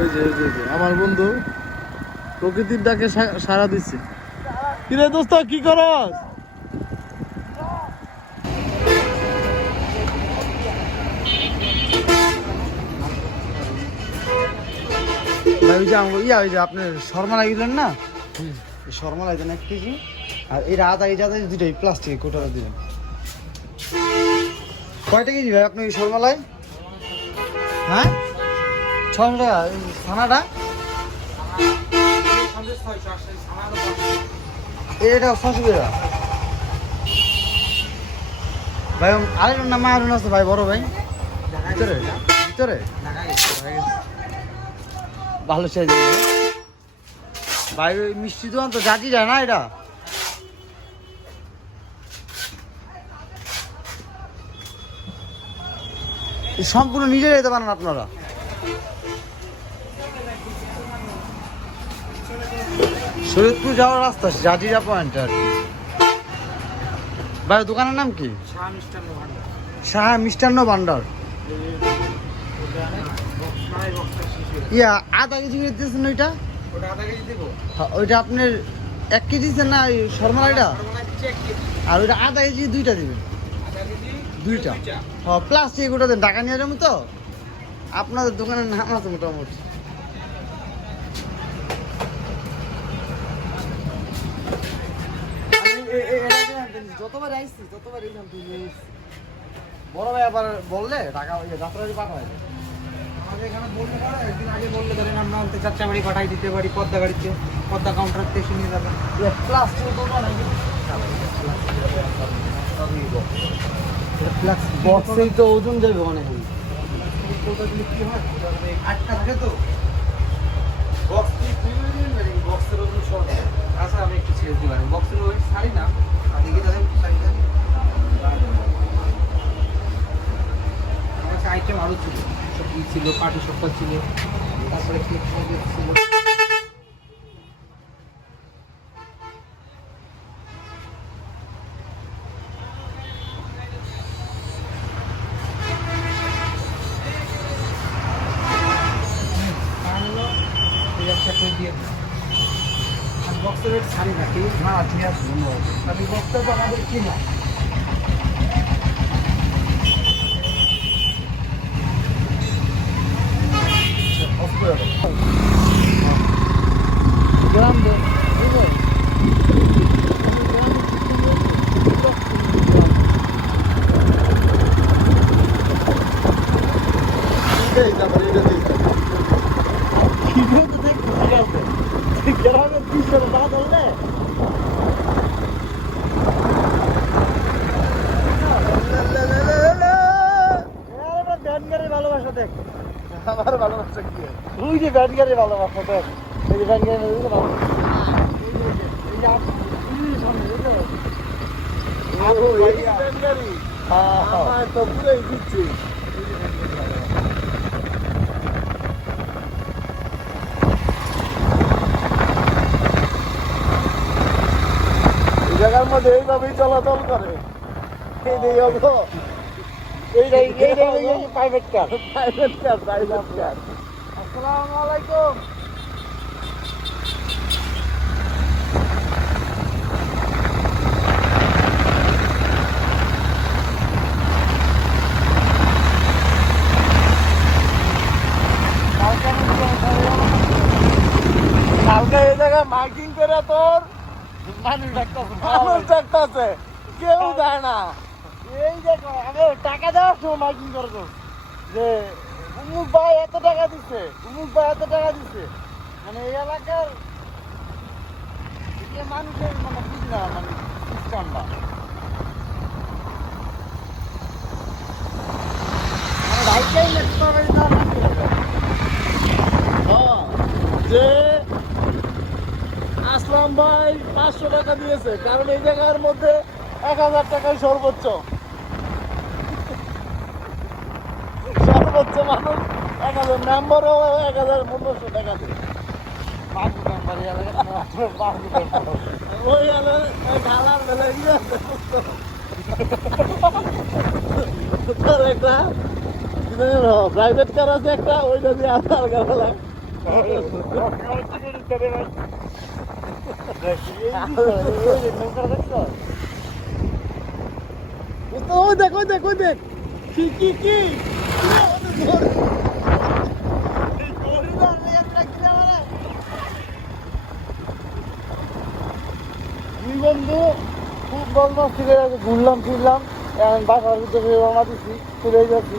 ওই যে আমার বন্ধু প্রকৃতির ডাকে সাড়া দিচ্ছে। কিরে দোস্ত কি করস? ওই যে আপনার শর্মা গেলেন না, শর্মা লাগবেন 1 কেজি, আর এই আধা কেজি দুটাই প্লাস্টিক কোটা দিবেন। কয়টা কেজি ভাই আপনি শর্মালাই? হ্যাঁ 600 টাকা। ছানাটা এটা 600 টাকা ভাই। আরেকটা নাম আরুন আছে ভাই, বড় ভাই ভিতরে ভিতরে ভালো সাইজ ভাই। ওই মিষ্টি দোকান তো জাজিরা না, এটা সম্পূর্ণ নিজের যেতে পারেন আপনারা। শরীয়তপুর যাওয়ার রাস্তা জাজিরা পয়েন্ট আর কি। ভাই দোকানের নাম কি? শাহ মিষ্টান্ন ভান্ডার। ইয়া আধা কেজি করে দিয়েছেন ওইটা? ওইটা আপনার 1 কেজি দিচ্ছেন না শর্মালাইটা? আর ওইটা আধা কেজি দুইটা দিবেন, দুইটা। হ্যাঁ প্লাস্টিক ওটা দেন, টাকা নিয়ে যাবো তো। আপনাদের দোকানের নাম আছে মোটামুটি। যতবার আইসি ততবার এই বড় ভাই আবার বললে টাকা যাত্রাবাড়ি পাঠায়। আমাদের এখানে বলতে পারে, একদিন আগে বললে ধরেন আমরা অন্তে যাত্রাবাড়ি পাঠাই দিতে পারি, পদ্মা গাড়িতে, পদ্মা কাউন্টার থেকে নিয়ে যাবেন। প্লাস্টিক বক্সেই তো ওজন দেবে অনেক। কি হয় আটটা থাকে তো বক্স, বক্সের ওজন শর্ট। আচ্ছা আমি একটু ছেড়ে দিই, বক্সের ওই শাড়ি না দেখি তাদের শাড়িটা আমার আইটেম আরও ছিল, সবজি ছিল, পাটি সপ্তাহ ছিল, তারপরে কেক ছিল। বক্সের রেট শাড়ি নাকি? না ঠিক আছে ধন্যবাদ। আমি বক্সটা তো আমাদের কিনা। গ্রাম গ্রামের পিছনে না ধরলে ব্যানগারের ভালোবাসা দেখ। আমার ভালোবাসা কি? তুই যে ব্যানগারের ভালোবাসা দেখ, এই যে ব্যানগারের তো পুরোই দিচ্ছি। জায়গার মধ্যে এইভাবেই চলাচল করে। Private car. আসসালামু আলাইকুম। কালকে এই জায়গায় মাইকিং করে তোর মানুষ ডাকতেছে, কেউ যায় না। এই যে আমি টাকা দেওয়ার সময় মাইকিং করবো যে উমুক ভাই এত টাকা দিচ্ছে, উমুক ভাই এত টাকা দিচ্ছে। মানে এই এলাকার মানুষের মানে বুঝ না মানে সিস্টেমটা ভাইটাই যে আসলাম ভাই 500 টাকা দিয়েছে, কারণ এই জায়গার মধ্যে 1000 টাকাই সর্বোচ্চ। সর্বোচ্চ মানুষ 1000, মেম্বারও 1500 টাকা দেয়। ওই ঢালার বেলা তোর একটা প্রাইভেট কার আছে একটা, ওইটা দিয়ে আধার কার্ড লাগে দেখো দেখো দেখ কি কি কি দুই বন্ধু খুব বদমাস্তি করে ঘুরলাম ফিরলাম, এখন বাসার ভিতরে রওনা দিচ্ছি, চলে যাচ্ছি।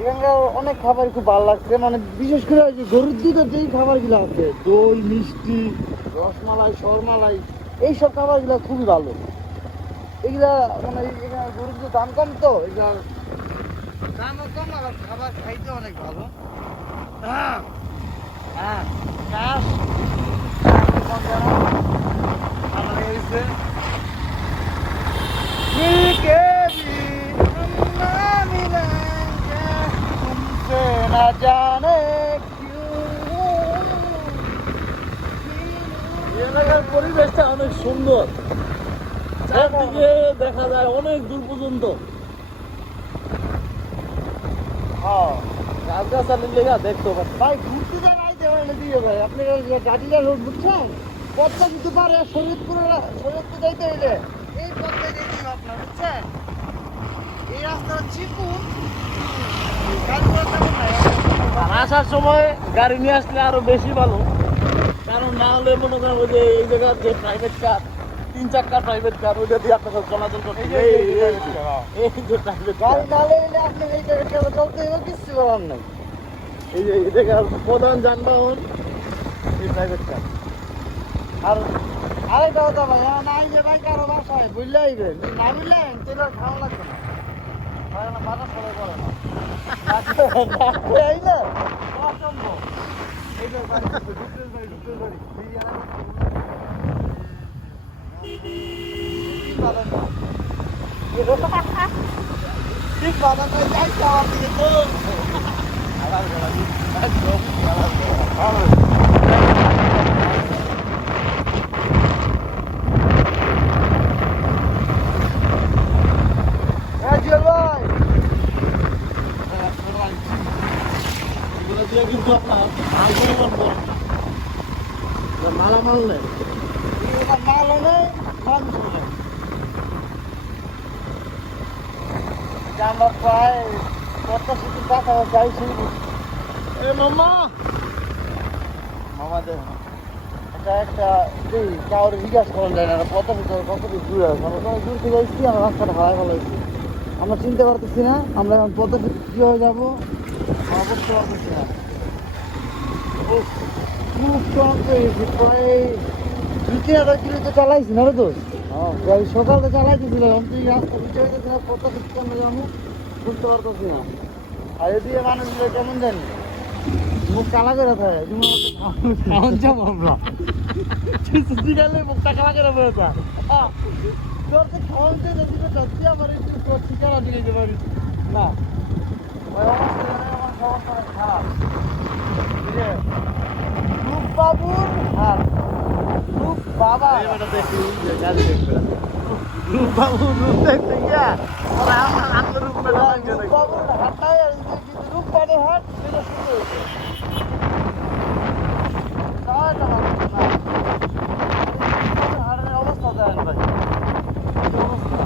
এখানকার অনেক খাবার খুব ভালো লাগছে, মানে বিশেষ করে ওই যে গরুর দুধের যেই খাবারগুলো আছে, দই, মিষ্টি, রসমালাই, সরমালাই, এইসব খাবারগুলো খুবই ভালো। এগুলা মানে এখানে গরুর দুধের দাম কম, তো এগুলা দামও কম, আবার খাবার খাইতে অনেক ভালো। হ্যাঁ না জানে এলাকার পরিবেশটা অনেক সুন্দর, চারদিকে দেখা যায় অনেক দূর পর্যন্ত। গাছগাছালি লেগা দেখতে পাচ্ছি ভাই, ঘুরতে দিয়ে ভাই আপনি গাড়িটা রোড বুঝছেন, পথটা দিতে পারে শরীরপুর যাইতে হইলে এই পথটা যেতে হবে আপনার, বুঝছেন? এই রাস্তাটা চিকুন, আর আসার সময় গাড়ি নিয়ে আসলে আরো বেশি ভালো, কারণ না হলে মনে করেন ওই যে এই জায়গার যে প্রাইভেট কার, 3 চাক্কা প্রাইভেট কার, ওইটা দিয়ে আপনাকে চলাচল করতে এই যে প্রাইভেট গাড়ি না হলে আপনি এই জায়গাটা চলতে হবে, কিছু করার নাই। এই যে এই জায়গার প্রধান যানবাহন এই প্রাইভেট কার। আর আরেকটা কথা ভাই, নাই যে ভাই কারো বাসায় বুঝলে আইবেন, না বুঝলেন তাহলে আর খাওয়া লাগবে না, বাসা সবাই বলে না এই না অসম্ভব। এই যে বাড়ি ঢুকতে বাড়ি ঠিক বাধা নয়, যাইতে আমার দিকে তো কিন্তু আপনার মালামাল নেই, মালও নেই, মানুষও নেই। আমরা প্রায় 50 টাকা চাইছি। মামা দেখুন, এটা একটা কাউরে জিজ্ঞাসা করা যায় না, 50 কত দূর আছে, আমরা দূর থেকে এসেছি, আমরা রাস্তাটা ভাড়া ভালো হয়েছি, আমরা চিন্তা করতেছি না আমরা এখন 50 কীভাবে যাবো বুঝতে পারতেছি না। খুব কম পেয়েছি, প্রায় 2-3 কিলো তো চালাইছি না রে তো, প্রায় সকালে চালাইতেছিলাম, তুই রাস্তা বুঝতে পারতেছি না, 50 কেমন যাবো বুঝতে পারতেছি না। আর এদিকে মানুষগুলো কেমন জানি মুখ কালা করে থাকে, খাওয়ান যাবো আমরা গেলে মুখটা কালা করে বলে থাক, তোর তো খাওয়ান দিতে চাচ্ছি, আমার একটু তোর ঠিকানা দিয়ে দিতে পারিস না, ওই অবস্থা আমার সমস্যা খারাপ। রূপবাবুর হাট, রূপ বাবা রূপবাবুর রূপ দেখতে গিয়া রূপবাবুর হাট নাই, আর রূপবানের হাট সেটা শুরু হয়েছে। হাটের অবস্থা দেন ভাই, অবস্থা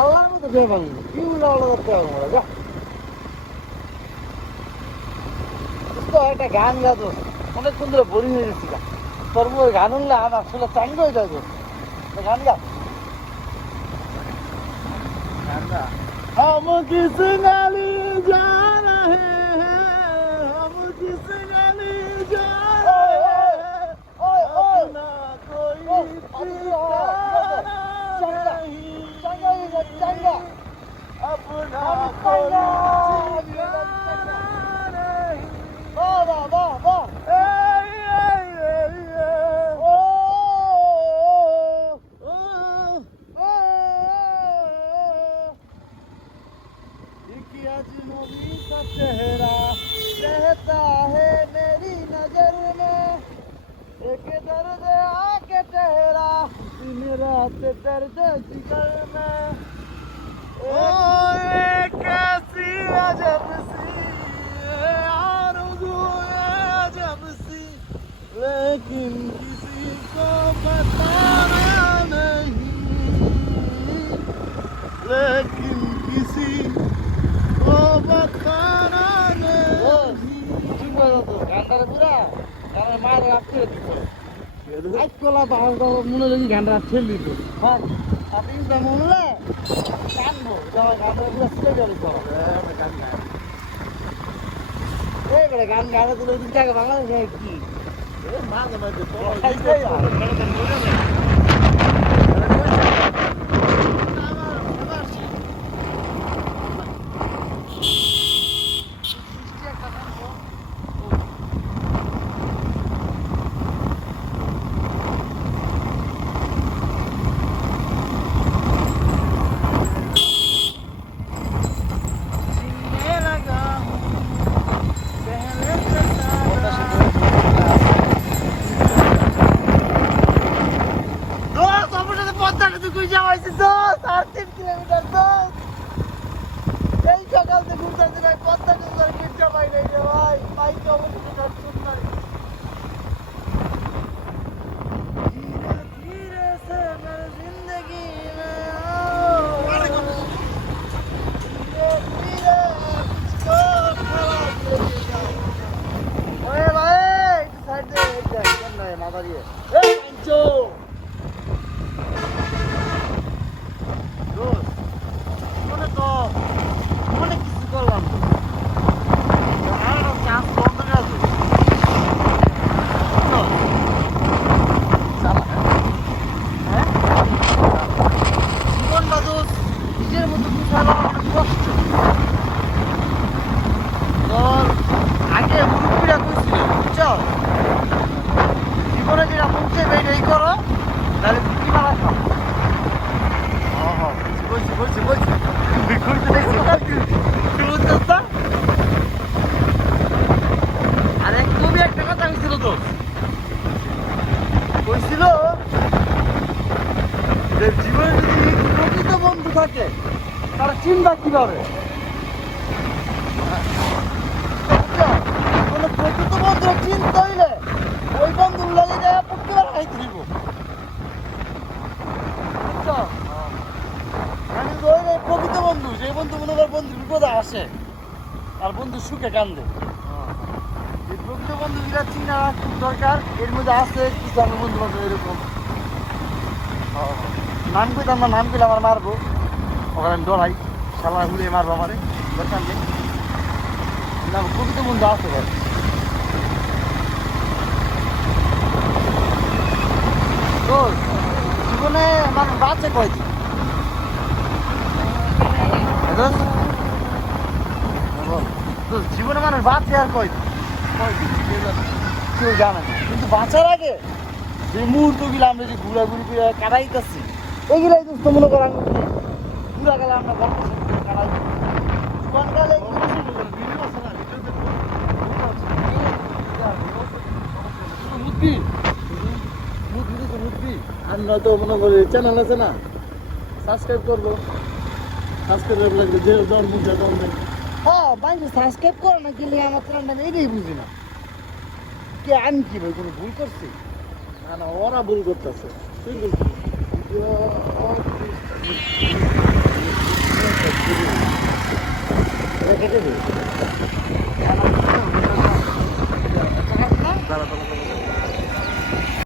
আল্লাহর মতো দেবান কি করতে হবে আমরা, একটা গান গাতো অনেকক্ষণ ধরে বোরিং হয়ে গেছি, তোর মুখে গান উনলে আমার আসলে চাঙ্গ হয়ে যাবে, গান গা हम किस गली जा रहे हैं, हम किस गली जा रहे हैं, अपना कोई ठिकाना नहीं, अपना कोई ठिकाना नहीं। नबी का चेहरा रहता है मेरी नजर में एक दर्द आके ठहरा दिन रात दर्द जिगर में ओ कैसी अजब सी ये आरज़ू है अजब सी लेकिन किसी को बताना नहीं लेकिन किसी को बताना नहीं चुप हो तो गांडार पूरा কারণ মার রাখতে দিত আজ কলা বাহার মনে লাগি গান্ডা ঠেল দিত হ্যাঁ আপনি মনে কানবো যাওয়া গান্ডা পুরো ছিলে যাবে তো এই বলে গান গানে তুলে দিন টাকা বাংলাদেশে কি মাঝে মাঝে জীবনে যদি প্রকৃত বন্ধু থাকে তারা চিন্তা কিভাবে কোনো প্রকৃত বন্ধু চিন্তা হইলে ওই বন্ধুর লাগে যায় প্রত্যেকবার খাইতে দিব প্রকৃত বন্ধু যে বন্ধু মনে কর বন্ধু বিপদে আসে আর বন্ধু সুখে কান্দে এই প্রকৃত বন্ধু যেটা চিনা খুব দরকার এর মধ্যে আছে কিছু আমি বন্ধু বান্ধব এরকম নাম কইতাম না নাম কইলে আমার মারবো ওখানে আমি ডরাই শালা হুড়ে মারবো আমারে দরকার নেই নাম প্রকৃত বন্ধু আছে ভাই তো জীবনে মানুষ বাঁচে কয়দিন জীবনে মানুষ বাঁচে আর কয়দিন কেউ জানে না কিন্তু বাঁচার আগে যে মুহূর্তগুলো আমরা যে ঘুরাঘুরি করে কাটাইতেছি এগুলাই দোস্ত মনে করা ঘুরা গেলে আমরা গল্প কাটাই কোন কালে আমরা তো মনে করি চ্যানেল আছে না সাবস্ক্রাইব করবো সাবস্ক্রাইব লাগবে যে দর বুঝে দর নেই হ্যাঁ বাইরে সাবস্ক্রাইব করে না গেলে আমার চ্যানেলটা এটাই বুঝি না কে আমি কি ভাই কোনো ভুল করছি না না ওরা ভুল করতেছে ঠিক কেটে দিই